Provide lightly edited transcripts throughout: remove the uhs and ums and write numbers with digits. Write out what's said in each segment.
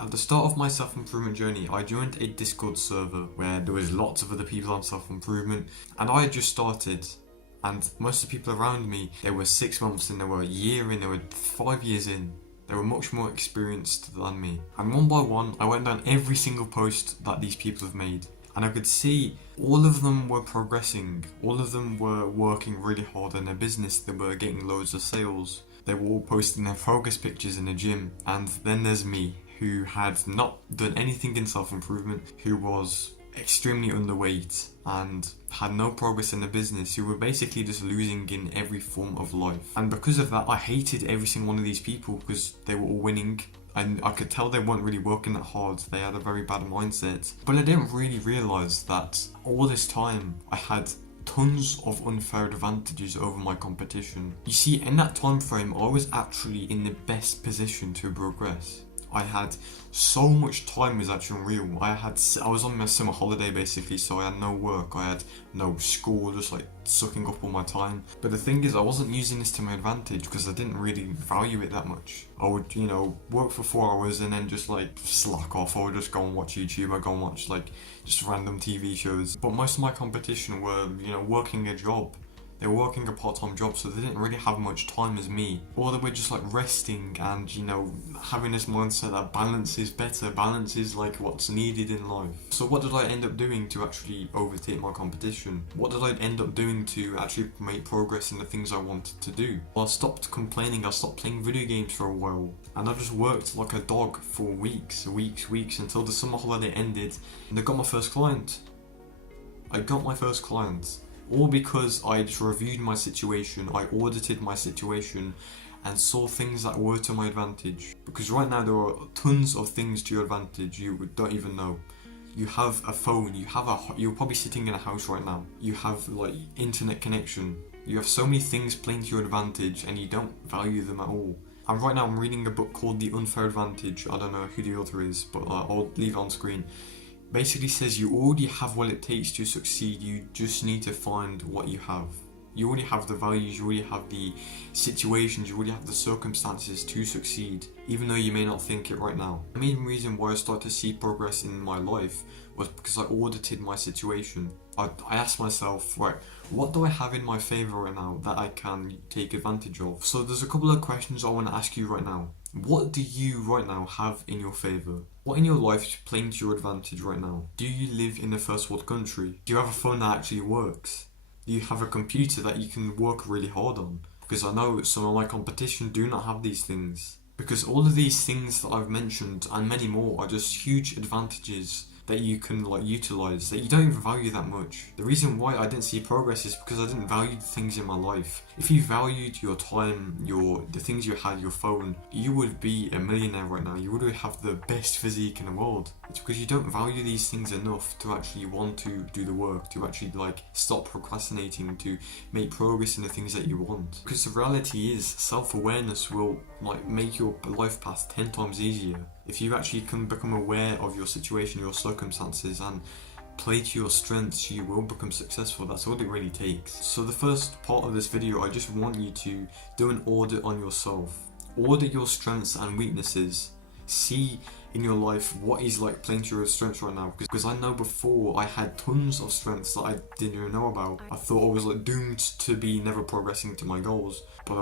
At the start of my self-improvement journey, I joined a Discord server where there was lots of other people on self-improvement, and I had just started, and most of the people around me, they were 6 months in, they were a year in, they were 5 years in. They were much more experienced than me. And one by one, I went down every single post that these people have made, and I could see all of them were progressing, all of them were working really hard in their business, they were getting loads of sales. They were all posting their progress pictures in the gym, and then there's me, who had not done anything in self-improvement, who was extremely underweight and had no progress in the business, who were basically just losing in every form of life. And because of that, I hated every single one of these people because they were all winning, and I could tell they weren't really working that hard. They had a very bad mindset. But I didn't really realise that all this time I had tons of unfair advantages over my competition. You see, in that time frame, I was actually in the best position to progress. I had so much time, was actually unreal. I was on my summer holiday basically, so I had no work, I had no school, just like sucking up all my time. But the thing is, I wasn't using this to my advantage because I didn't really value it that much. I would, work for 4 hours and then just like slack off. I would just go and watch YouTube, I'd go and watch like just random TV shows. But most of my competition were, working a job. They were working a part-time job, so they didn't really have much time as me. Or they were just like resting and, having this mindset that balance is better, balance is like what's needed in life. So what did I end up doing to actually overtake my competition? What did I end up doing to actually make progress in the things I wanted to do? Well, I stopped complaining, I stopped playing video games for a while, and I just worked like a dog for weeks until the summer holiday ended and I got my first client. All because I just reviewed my situation, I audited my situation and saw things that were to my advantage. Because right now there are tons of things to your advantage you don't even know. You have a phone, you're probably sitting in a house right now. You have like internet connection. You have so many things playing to your advantage and you don't value them at all. And right now I'm reading a book called The Unfair Advantage. I don't know who the author is, but I'll leave it on screen. Basically says you already have what it takes to succeed, you just need to find what you have. You already have the values, you already have the situations, you already have the circumstances to succeed, even though you may not think it right now. The main reason why I started to see progress in my life was because I audited my situation. I asked myself, right, what do I have in my favour right now that I can take advantage of? So there's a couple of questions I want to ask you right now. What do you right now have in your favour? What in your life is playing to your advantage right now? Do you live in a first world country? Do you have a phone that actually works? Do you have a computer that you can work really hard on? Because I know some of my competition do not have these things. Because all of these things that I've mentioned and many more are just huge advantages that you can utilise, that you don't even value that much. The reason why I didn't see progress is because I didn't value the things in my life. If you valued your time, the things you had, your phone, you would be a millionaire right now. You would have the best physique in the world. It's because you don't value these things enough to actually want to do the work, to actually stop procrastinating, to make progress in the things that you want. Because the reality is, self-awareness will make your life path 10 times easier. If you actually can become aware of your situation, your circumstances, and play to your strengths, you will become successful. That's all it really takes. So the first part of this video, I just want you to do an audit on yourself. Audit your strengths and weaknesses. See in your life what is playing to your strengths right now. Because I know before I had tons of strengths that I didn't even know about. I thought I was doomed to be never progressing to my goals. But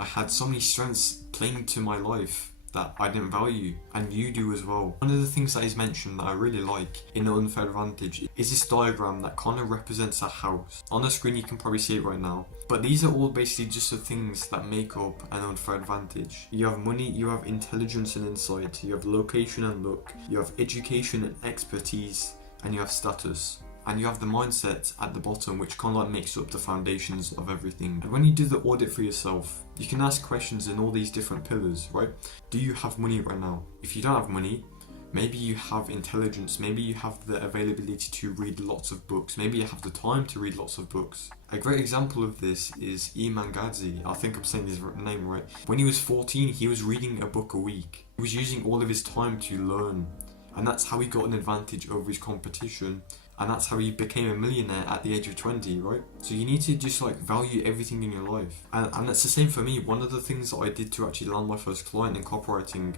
I had so many strengths playing to my life that I didn't value, and you do as well. One of the things that is mentioned that I really like in the unfair advantage is this diagram that kind of represents a house. On the screen you can probably see it right now, but these are all basically just the things that make up an unfair advantage. You have money, you have intelligence and insight, you have location and luck, you have education and expertise, and you have status. And you have the mindset at the bottom, which kind of makes up the foundations of everything. And when you do the audit for yourself, you can ask questions in all these different pillars, right? Do you have money right now? If you don't have money, maybe you have intelligence, maybe you have the availability to read lots of books, maybe you have the time to read lots of books. A great example of this is Iman Gadzi. I think I'm saying his name right. When he was 14, he was reading a book a week. He was using all of his time to learn. And that's how he got an advantage over his competition. And that's how he became a millionaire at the age of 20, right? So you need to just value everything in your life. And that's the same for me. One of the things that I did to actually land my first client in copywriting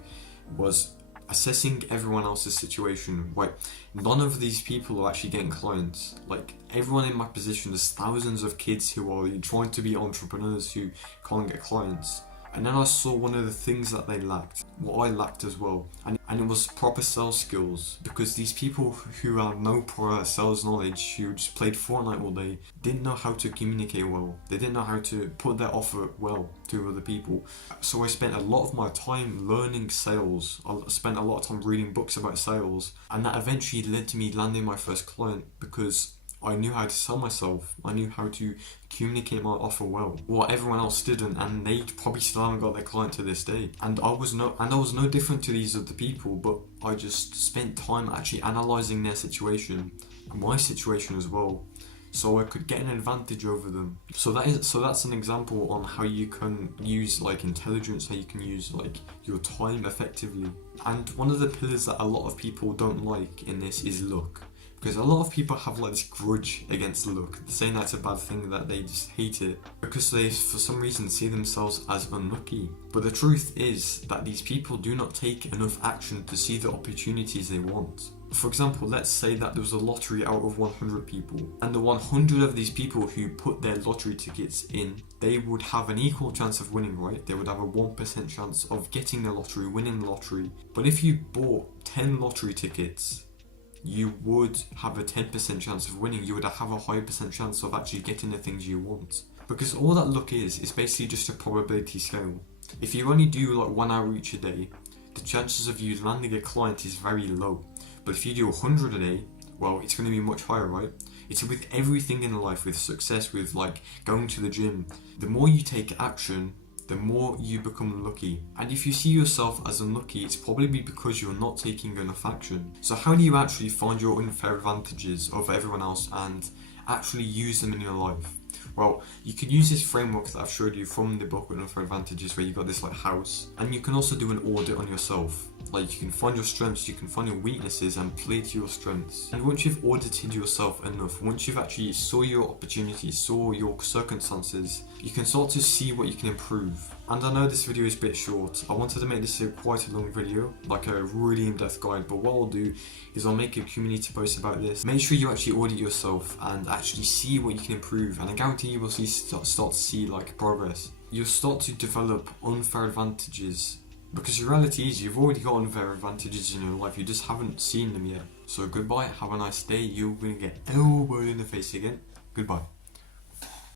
was assessing everyone else's situation. Like, none of these people are actually getting clients. Like, everyone in my position, there's thousands of kids who are trying to be entrepreneurs who can't get clients. And then I saw one of the things that they lacked, what I lacked as well, and it was proper sales skills, because these people who have no prior sales knowledge, who just played Fortnite all day, didn't know how to communicate well. They didn't know how to put their offer well to other people. So I spent a lot of my time learning sales. I spent a lot of time reading books about sales, and that eventually led to me landing my first client, because I knew how to sell myself. I knew how to communicate my offer well. What everyone else didn't, and they probably still haven't got their client to this day. And I was no different to these other people, but I just spent time actually analysing their situation, and my situation as well, so I could get an advantage over them. So that's an example on how you can use like intelligence, how you can use like your time effectively. And one of the pillars that a lot of people don't like in this is luck. Because a lot of people have like this grudge against luck, saying that's a bad thing, that they just hate it because they for some reason see themselves as unlucky. But the truth is that these people do not take enough action to see the opportunities they want. For example, let's say that there was a lottery out of 100 people, and the 100 of these people who put their lottery tickets in, they would have an equal chance of winning, right? They would have a 1% chance of getting the lottery, winning the lottery. But if you bought 10 lottery tickets, you would have a 10% chance of winning. You would have a higher percent chance of actually getting the things you want. Because all that luck is basically just a probability scale. If you only do like 1 outreach a day, the chances of you landing a client is very low. But if you do 100 a day, well, it's going to be much higher, right? It's with everything in life, with success, with like going to the gym. The more you take action, the more you become lucky. And if you see yourself as unlucky, it's probably because you're not taking enough action. So how do you actually find your unfair advantages over everyone else and actually use them in your life? Well, you can use this framework that I've showed you from the book Unfair Advantages, where you got this like house, and you can also do an audit on yourself. Like, you can find your strengths, you can find your weaknesses and play to your strengths. And once you've audited yourself enough, once you've actually saw your opportunities, saw your circumstances, you can start to see what you can improve. And I know this video is a bit short. I wanted to make this quite a long video, like a really in-depth guide, but what I'll do is I'll make a community post about this. Make sure you actually audit yourself and actually see what you can improve, and I guarantee you will start to see like progress. You'll start to develop unfair advantages, because the reality is you've already got unfair advantages in your life, you just haven't seen them yet. So goodbye, have a nice day. You're gonna get elbowed in the face again. Goodbye.